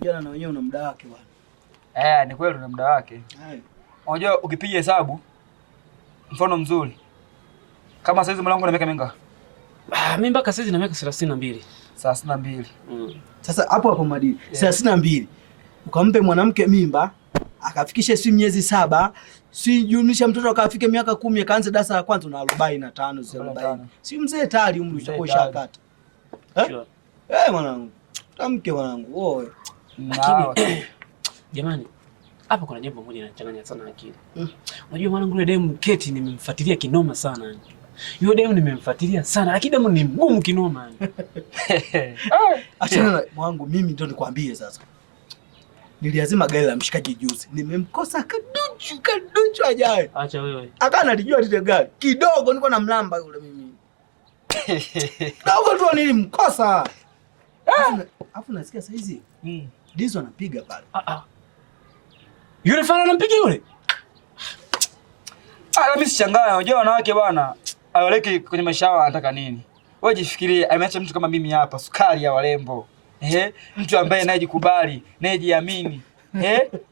Ujana na wenyewe una muda wake bwana. Ni kweli una muda wake. Unajua ukipiga hesabu mfano mzuri. Kama saizi mwanangu na miaka mingapi? Mimi mpaka saizi na miaka 32. 32. Sasa hapo madini. 32. Ukampe mwanamke mimba, akafikisha si miezi 7, si jumlisha mtoto akafika miaka 10 akaanza darasa la kwanza na 45 40. Si mzee tayari umri utakuwa ushakata. Sure. Mwanangu. Tamke mwanangu. Wewe. Lakini jamani, hapa kuna jambo moja linachanganya sana akili. Unajua mwanangu yule demu Keti nimemfuatilia kinoma sana yani. Yule demu nimemfuatilia sana, lakini demu ni mgumu kinoma yani. Achana mwanangu, mimi ndio nikwambie sasa. Niliazima gari la mshikaji juzi. Nimemkosa kaduchu ajaye. Acha wewe. Akana alijua lile gari. Kidogo niko na mlamba yule mimi. Dogo tu nilimkosa. Afu nasikia saa hizi. Dizo anapiga pale. Yule fana anampiga yule? Mimi sishangaa, unajua wanawake bwana, awaleki kwenye maisha yao anataka nini? Wewe jifikirie, ameacha mtu kama mimi hapa, sukari ya warembo. Mtu ambaye anayejikubali, anayejiamini.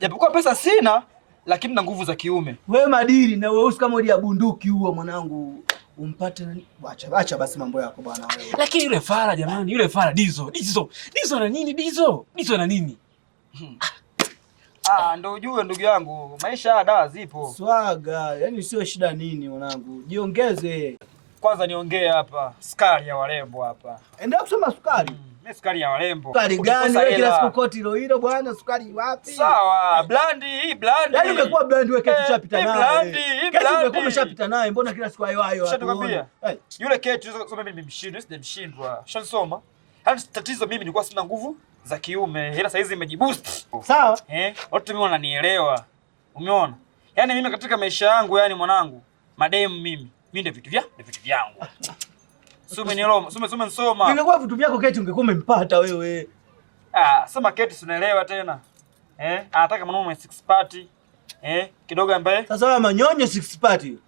Japokuwa pesa sina, lakini na nguvu za kiume. Wewe madiri na wewe kama ile ya bunduki huo mwanangu, umpate nani? Acha basi mambo yako bwana wewe. Lakini yule fara jamani, yule fara Dizo na nini Dizo na nini? Ndio ujue ndugu yangu, maisha haya dawa zipo. Swaga, yani sio shida nini mwanangu. Jiongeze. Kwanza niongee hapa, sukari ya warembo hapa. Endelea kusema sukari. Mimi sukari ya warembo. Sukari gani wewe kila siku koti hilo bwana, sukari wapi? Sawa, blandi. Yaani ungekuwa blandi wewe Keti chapita naye. Keti ungekuwa umeshapita naye, mbona kila siku hayo? Shatukwambia. Yule Keti unaweza mimi nimemshinda, sijamshindwa. Shansoma. Hata tatizo mimi nilikuwa sina nguvu za kiume, ila saa hizi imejiboost. Sawa? Watu mimi wananielewa. Umeona? Yaani mimi katika maisha yangu yani mwanangu, mademu mimi ndio vitu vyangu. Sume nsoma. Ingekuwa vitu vyako Keti ungekuwa umempata wewe. Sema Keti tunaelewa tena. Anataka mwanaume 6 party. Kidogo ambaye. Sasa wewe manyonyo 6 party.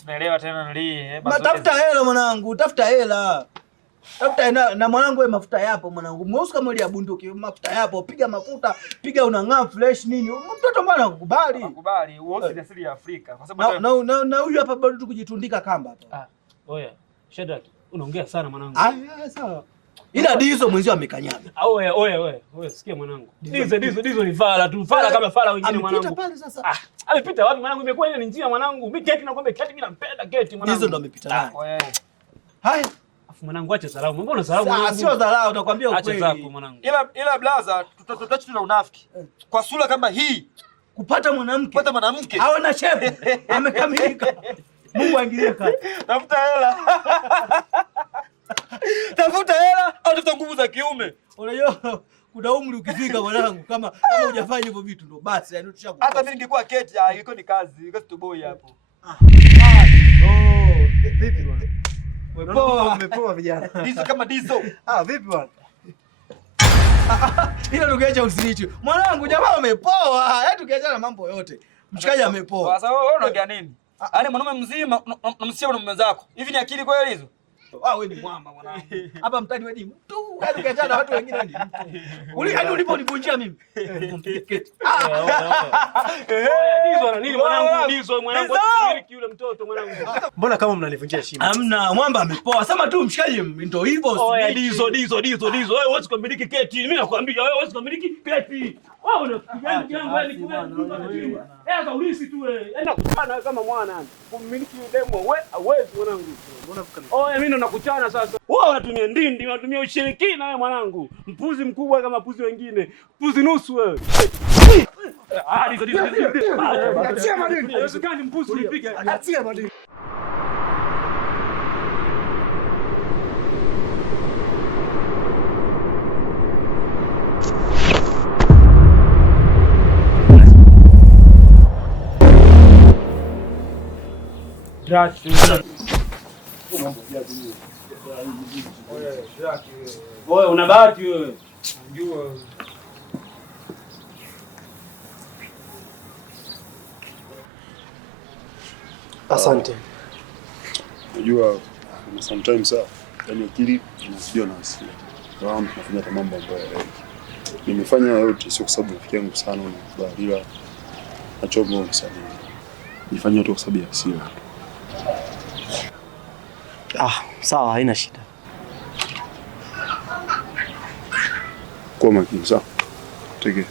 Tunaelewa tena nili. Tafuta hela mwanangu, tafuta hela. Tafuta na mwanangu wewe mafuta yapo mwanangu. Mweusi kama ile ya bunduki, mafuta yapo, piga mafuta, piga unang'aa fresh nini. Mtoto mbona akukubali? Akukubali. Uosi ni asili ya Afrika. Kwa sababu na huyu hapa bado tu kujitundika kamba hapa. Oya, Shadrack, unaongea sana mwanangu. Sawa. Ila Dizo mwenzio amekanyaga. Oya, sikia mwanangu. Dizo ni fala tu. Fala kama fala wengine mwanangu. Amepita pale sasa. Amepita wapi mwanangu? Imekuwa ile ni njia mwanangu. Mimi Keti nakwambia Keti mimi nampenda Keti mwanangu. Dizo ndo amepita naye. Haya. Afu mwanangu acha dharau. Mbona dharau mwanangu? Sio dharau, nakwambia ukweli. Acha zako mwanangu. Ila blaza tutatachi tuna unafiki. Kwa sura kama hii kupata mwanamke hawana shepu. Amekamilika. Mungu aingilie kati. Tafuta hela. Tafuta hela au tafuta nguvu za kiume. Unajua kuna umri ukifika mwanangu kama hujafanya hivyo vitu ndo basi yani tushakupa. Hata mimi ningekuwa Keti ilikuwa ni kazi, ilikuwa stoboi hapo. Vipi bwana? Umepoa vijana. Dizo kama Dizo. Vipi bwana? Ila tungeacha usinichi. Mwanangu jamaa amepoa. Yaani tungeacha na mambo yote. Mshikaji amepoa. Sasa wewe unaongea nini? Yaani mwanaume mzima unamsikia mwanaume wako. Hivi ni akili kweli hizo? Wewe ni mwamba mwanangu. Hapa mtani wewe ni mtu. Yaani tungeacha na watu wengine ni mtu. Yaani uliponivunjia mimi. Keti. Dizo na nini mwanangu? Dizo mwanangu asimiliki yule mtoto mwanangu. Mbona kama mnanivunjia heshima? Hamna, mwamba amepoa. Sema tu mshikaji ndio hivyo. Oya Dizo. Wewe huwezi kumiliki Keti. Mimi nakwambia wewe huwezi kumiliki Keti. Wewe unafikiria jambo yani kwa sasa ulisi tu wewe. Enda kuchana kama mwana yani. Kumiliki demo wewe hauwezi mwanangu. Oya mimi ndo nakuchana sasa. Wewe unatumia ndindi, unatumia ushirikina wewe mwanangu. Mpuzi mkubwa kama puzi wengine. Puzi nusu wewe. Dizo. Achia madini. Usikani mpuzi unipiga. Achia madini. Wewe una bahati wewe. Unajua. Asante. Unajua sometimes yani akili inasijua na asili. Kama tunafanya mambo ambayo nimefanya yote sio kwa sababu rafiki yangu sana na ila nachomo msanii. Nifanye tu kwa sababu ya hasira. Sawa, haina shida. Kwa makini sawa. Take it.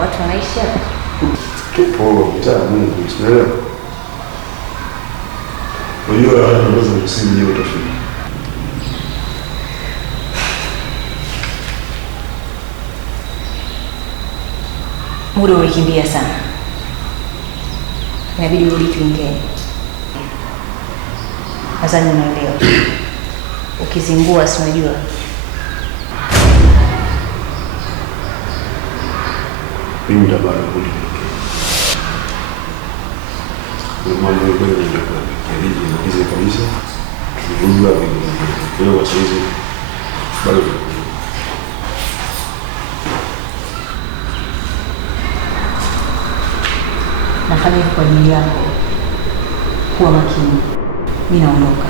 Watu wanaishi hapa. Tupo mtaa Mungu, unaelewa? Unajua anaweza kusema hiyo utafika. Muda umekimbia sana. Inabidi urudi tuingie. Nadhani unaelewa. Ukizingua si unajua. Mimi ndo bado kurudi. Mambo yote yanaenda karibu hizo kabisa. Tunajua vile kwa sasa bado nafanya hivi kwa ajili yako. Kuwa makini. Mimi naondoka.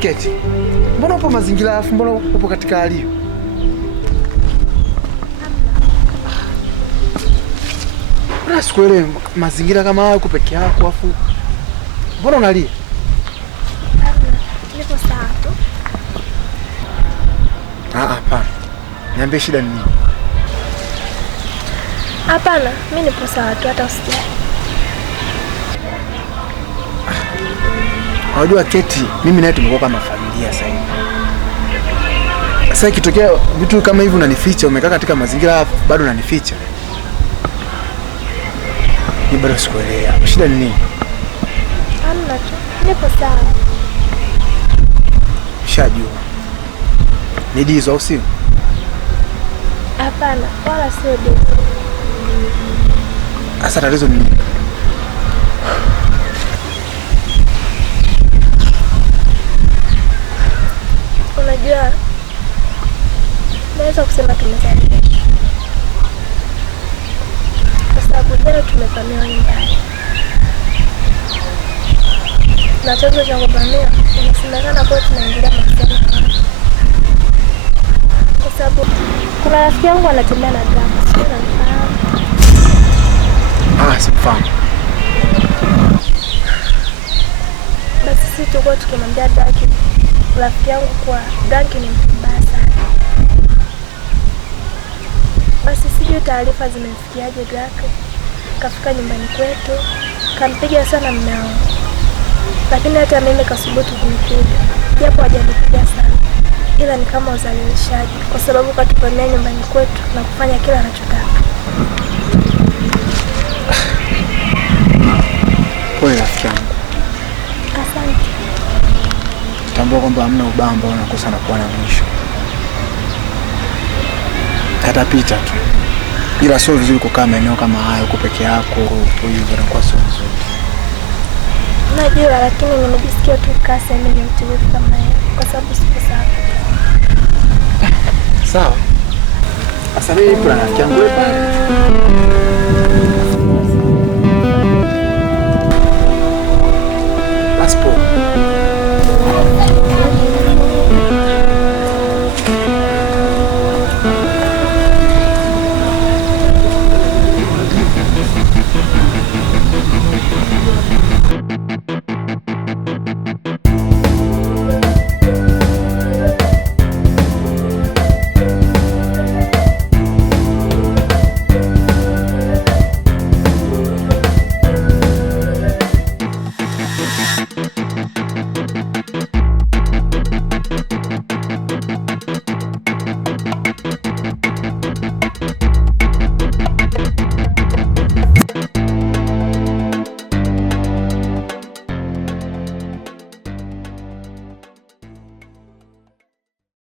Keti. Mbona upo mazingira afu mbona upo katika hali hiyo? Mbona sikuelewi mazingira kama haya uko peke yako afu mbona unalia? Niko sawa tu. Hapana. Niambie shida ni nini? Hapana, mimi nipo sawa tu hata usijali. Unajua Keti, mimi naye tumekuwa kama familia sasa hivi. Sasa ikitokea vitu kama hivi unanificha, umekaa katika mazingira bado unanificha. Ni bado sikuelewa. Shida ni nini? Hamna tu. Nipo sawa. Shajua. Ni Dizo au sio? Hapana, wala sio Dizo. Sasa tatizo ni nini? Unajua, naweza kusema tumezaliwa. Kwa sababu jana tumevamiwa nyumbani. Na chanzo cha kuvamiwa inasemekana kuwa tunaingilia mahusiano na watu. Kwa sababu kuna rafiki yangu anatembea na drama, sio namfahamu. Sifahamu. na sisi tulikuwa tukimwambia Danki, rafiki yangu, kwa Danki ni mtu mbaya sana. Basi sijui taarifa zimemfikiaje Danki. Kafika nyumbani kwetu, kampiga sana mume wangu. Lakini hata mimi kasubutu kunipiga. Japo hajanipiga sana, ila ni kama uzalilishaji, kwa sababu katuvamia nyumbani kwetu na kufanya kila anachotaka. Pole rafiki yangu. Asante. Tambua kwamba hamna ubaya ambao unakosa na kuwa na mwisho. Tatapita tu. Ila sio vizuri kukaa maeneo kama haya huko peke yako, hivyo inakuwa sio vizuri. Najua, lakini nimejisikia tu kukaa sehemu yenye utulivu kama hiyo, kwa sababu sipo sawa. Sawa. Sasa mimi nipo na rafiki yangu pale. Passport.